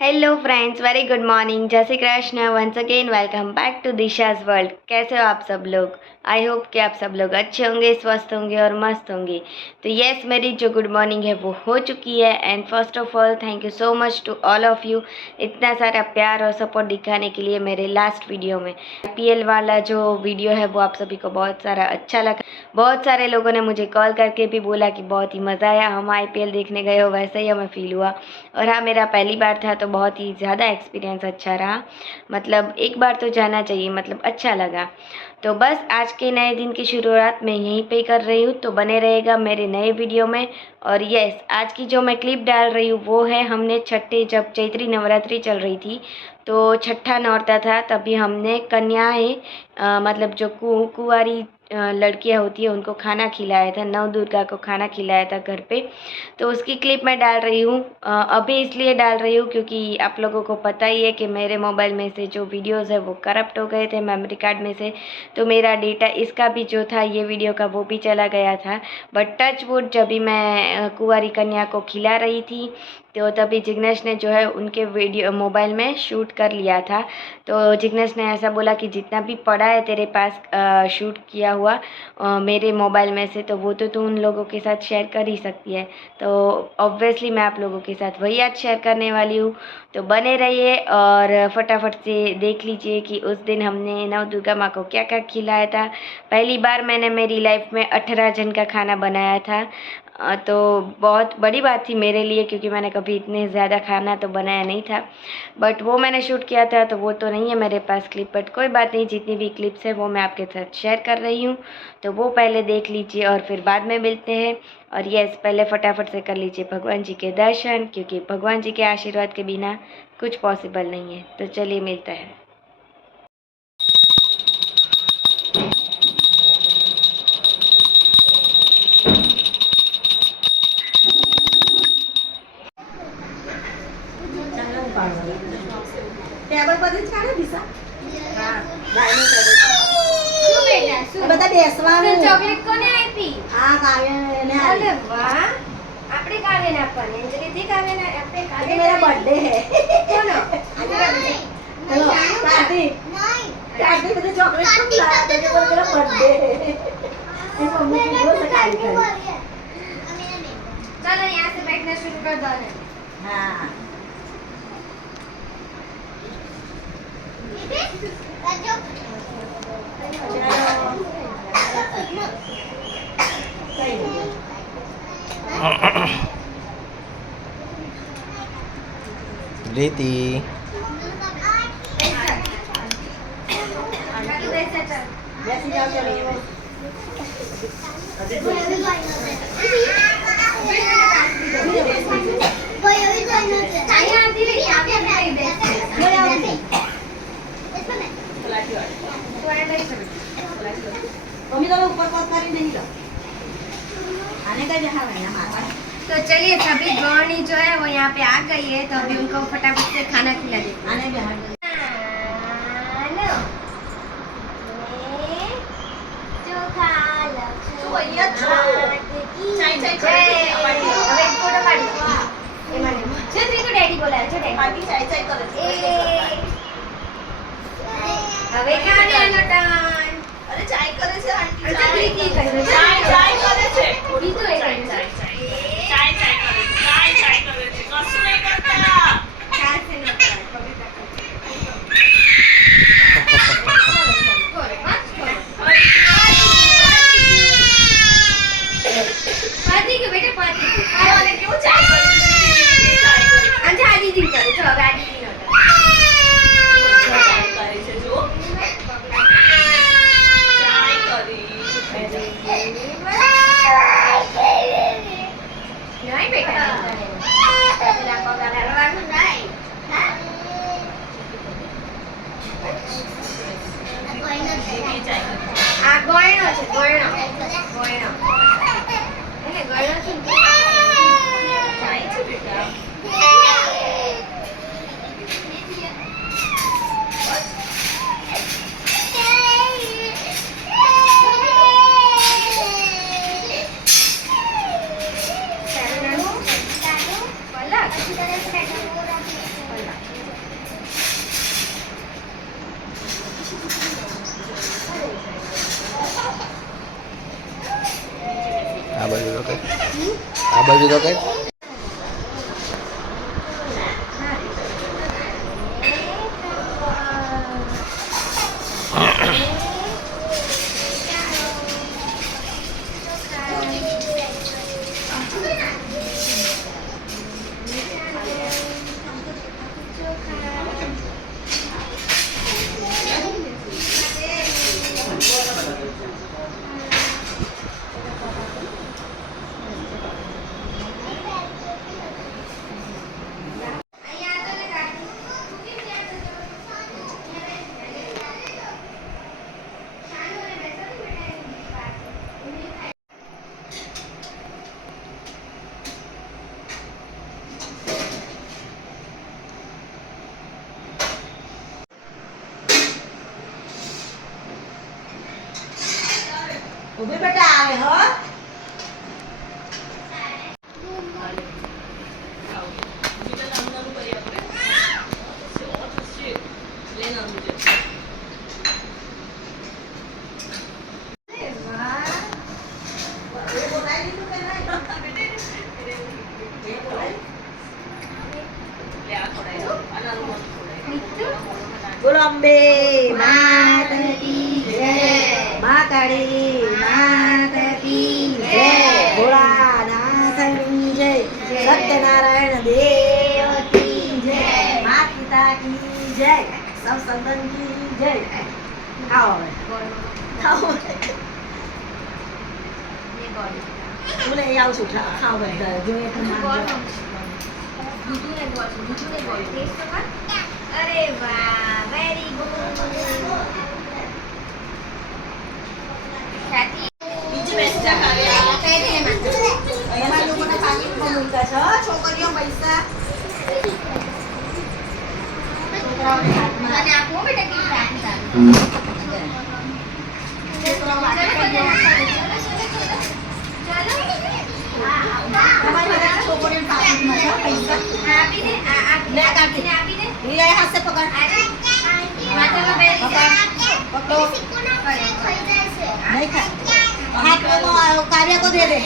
Hello friends, very good morning. जय Shri Krishna. Once again welcome back to Disha's world. कैसे हो आप सब लोग? आई होप कि आप सब लोग अच्छे होंगे, स्वस्थ होंगे और मस्त होंगे। तो यस, मेरी जो गुड मॉर्निंग है वो हो चुकी है। And first of all thank you so much to all of you, इतना सारा प्यार और सपोर्ट दिखाने के लिए मेरे लास्ट वीडियो में। आईपीएल वाला जो वीडियो है वो आप सभी को बहुत सारा अच्छा लगा। बहुत सारे लोगों ने मुझे कॉल करके भी बोला कि बहुत ही मज़ा आया, हम आईपीएल देखने गए हो, वैसे ही हमें फील हुआ। और हाँ, मेरा पहली बार था तो बहुत ही ज़्यादा एक्सपीरियंस अच्छा रहा। मतलब एक बार तो जाना चाहिए, मतलब अच्छा लगा। तो बस आज के नए दिन की शुरुआत मैं यहीं पे कर रही हूँ, तो बने रहेगा मेरे नए वीडियो में। और यस, आज की जो मैं क्लिप डाल रही हूँ वो है, हमने छठे जब चैत्री नवरात्रि चल रही थी तो छठा नौरता था, तभी हमने कन्याएं मतलब जो कुंवारी लड़कियां होती है उनको खाना खिलाया था, नव दुर्गा को खाना खिलाया था घर पे। तो उसकी क्लिप मैं डाल रही हूँ। अभी इसलिए डाल रही हूँ क्योंकि आप लोगों को पता ही है कि मेरे मोबाइल में से जो वीडियोस है वो करप्ट हो गए थे मेमोरी कार्ड में से। तो मेरा डेटा इसका भी जो था, ये वीडियो का, वो भी चला गया था। बट टच वुड, जब भी मैं कुंवारी कन्या को खिला रही थी तो तभी जिग्नेश ने जो है उनके वीडियो मोबाइल में शूट कर लिया था। तो जिग्नेश ने ऐसा बोला कि जितना भी पड़ा है तेरे पास शूट किया हुआ मेरे मोबाइल में से, तो वो तो तू उन लोगों के साथ शेयर कर ही सकती है। तो ऑब्वियसली मैं आप लोगों के साथ वही आज शेयर करने वाली हूँ। तो बने रहिए और फटाफट से देख लीजिए कि उस दिन हमने नव दुर्गा माँ को क्या क्या खिलाया था। पहली बार मैंने मेरी लाइफ में 18 जन का खाना बनाया था। तो बहुत बड़ी बात थी मेरे लिए, क्योंकि मैंने कभी इतने ज़्यादा खाना तो बनाया नहीं था। बट वो मैंने शूट किया था तो वो तो नहीं है मेरे पास क्लिप। बट कोई बात नहीं, जितनी भी क्लिप्स है वो मैं आपके साथ शेयर कर रही हूँ, तो वो पहले देख लीजिए और फिर बाद में मिलते हैं। और यस, पहले फटाफट से कर लीजिए भगवान जी के दर्शन, क्योंकि भगवान जी के आशीर्वाद के बिना कुछ पॉसिबल नहीं है। तो चलिए मिलता है। ટેબલ પર જ કાઢે દિશા. હા ડાઇનિંગ ટેબલ શું બેટા શું બધા બેસવાનું. ચોકલેટ કોને આપી? આ કાવ્યને અરે વાહ, આપણે કાવ્યને આપવાની. અંજલિથી કાવ્યને આપણે આજે કાવ્ય मेरा बर्थडे है. કોનો? हेलो कार्तिक. कार्तिक मुझे चॉकलेट खूब लाया था, जो मेरा बर्थडे है. मेरी मम्मी की बहुत तारीफ है. चलो यहाँ से बैठना शुरू कर दो ने. हाँ રીતિ बैठा चल. બેસી જાઓ ચલો. અહીંયા આંટી રહી, આપણે ભાઈ બેસે. તો આ લઈ શકો. मम्मी तो ऊपर पग करी नहीं लो. आने का जहाँ है ना माता. तो चलिए, सभी गौरणी जो है वो यहाँ पे आ गई है, तो अभी उनको फटाफट से खाना खिला देते हैं. आने जहाँ. बाकी चाय चाय करो. હવે ખાવાનો ટર્ન. अरे चाय करे से आंटी. अच्छा, प्रीति करे. चाय चाय करे से. थोड़ी तो है करे. चाय चाय करे. चाय चाय करे से. कશું नहीं करता. चाय से ना करे, कभी करता. थोड़े बस थोड़े. पाती क्यों बेटा, पाती क्यों? अरे क्यों चाय करे. चाय करे. अच्छा, आजी जी करे. चलो अब आजी બાજુ તો કઈ ઊભી બેટા આવે હો બોલો અંબે માત કી જય મા કાળી માત કી જય ભોળાનાથની જય સત્યનારાયણ દેવ કી જય માત પિતા કી જય સૌ સંતન કી જય ખાઓ હવે ખાઓ હું લઈ આવું છું ખાઓ બધા જોઈએ તો માનજો અરે વાહ વેરી ગુડ બીજી બેસી જા ખાવે એમાં લોકોને પાકીટમાં મૂક્યા છે હો, છોકરીઓ પૈસા છોકરાઓને હાથમાં મને આપો બેટા કે રાખી તારે છોકરાઓ માટે કરી તમારી બધા છોકરીઓને પાકીટમાં છે પૈસા આપી દે લે કાઢી આપી દે લીલા હાથે પકડ માથામાં બેરી પકડો નહીં ખા हाथ में कार्य को दे दे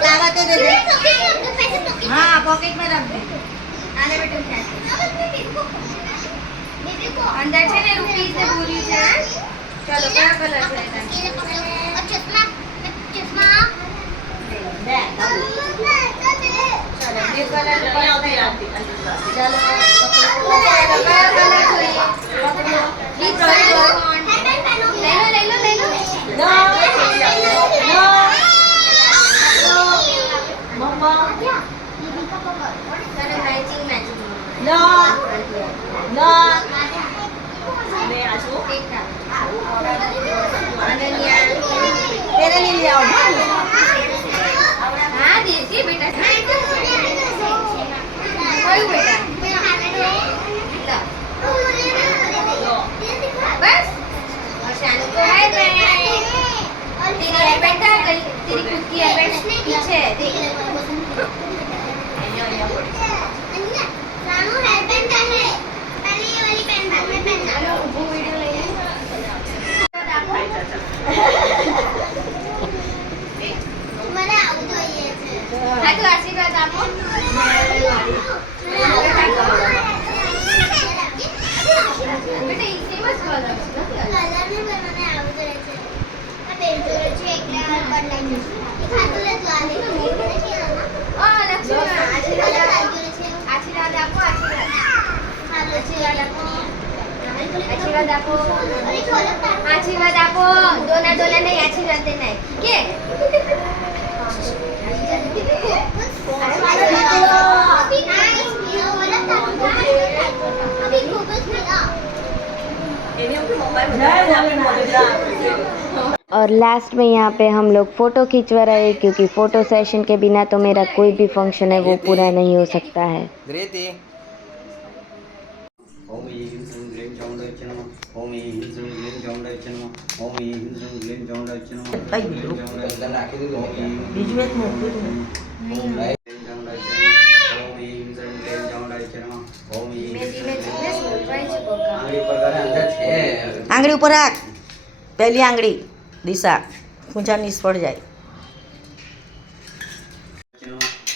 कावा तो दे दे हाँ पॉकेट में रख दे આને બેટો અંદર છે ને રૂપીસ ને પૂરી છે ચલો કયા કલર છે दे ચલો બે કલર ચલો કયા કલર જોઈએ લઈ લો No मम्मा ચલો મેચિંગ No No ले आजू तेरे लिए ले आओ हाँ दीजिए बेटा कोई बेटा बस और शानू को है तेरी हेयरबैंड कहाँ गई तेरी खुद की हेयरबैंड पीछे है देख हेलो वो वीडियो ले हाँ तो आशीर्वाद आपो बेटा इसे मत करो आशीर्वाद आपो आशीर्वाद आपो आशीर्वाद आपो दोना दोना नहीं आशीर्वाद देना है के और लास्ट में यहाँ पे हम लोग फ़ोटो खिंचवा रहे हैं क्योंकि फ़ोटो सेशन के बिना तो मेरा कोई भी फंक्शन है वो पूरा नहीं हो सकता है। ग्रेती ओम ह्रीं श्रीं क्लीं चामुण्डाय नमः ओम ह्रीं श्रीं क्लीं चामुण्डाय नमः ओम ह्रीं श्रीं क्लीं चामुण्डाय नमः કઈ દીધું બીજું એક મોકલું આંગળી ઉપર રાખ પહેલી આંગળી દિશા ખૂંચા નિષ્ફળ જાય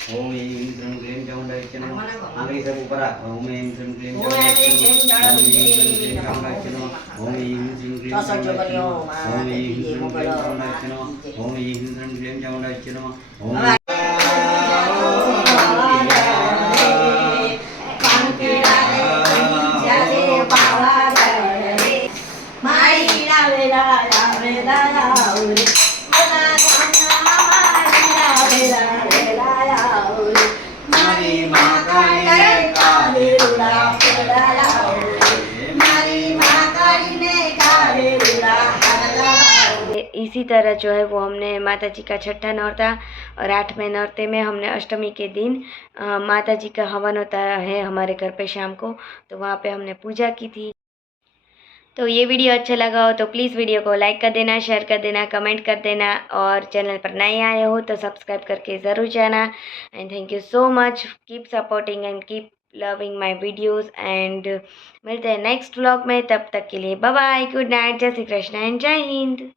ओम ह्रीं श्रीं क्लीं चामुण्डाय नमः आंगली सब ऊपर आ ओम ह्रीं श्रीं क्लीं चामुण्डाय नमः ओम ह्रीं श्रीं क्लीं चामुण्डाय नमः ओम ह्रीं श्रीं क्लीं चामुण्डाय नमः ओम ह्रीं श्रीं क्लीं चामुण्डाय नमः ओम ह्रीं श्रीं क्लीं चामुण्डाय नमः ओम इसी तरह जो है वो हमने माता जी का छठा नौरता और 8वें नौरते में हमने अष्टमी के दिन माता जी का हवन होता है हमारे घर पे शाम को, तो वहाँ पे हमने पूजा की थी। तो ये वीडियो अच्छा लगा हो तो प्लीज़ वीडियो को लाइक कर देना, शेयर कर देना, कमेंट कर देना और चैनल पर नए आए हो तो सब्सक्राइब करके ज़रूर जाना। And thank you so much, keep supporting and keep loving my videos and मिलते हैं नेक्स्ट व्लॉग में। तब तक के लिए बाय बाय, गुड नाइट, जय श्री कृष्ण एंड जय हिंद।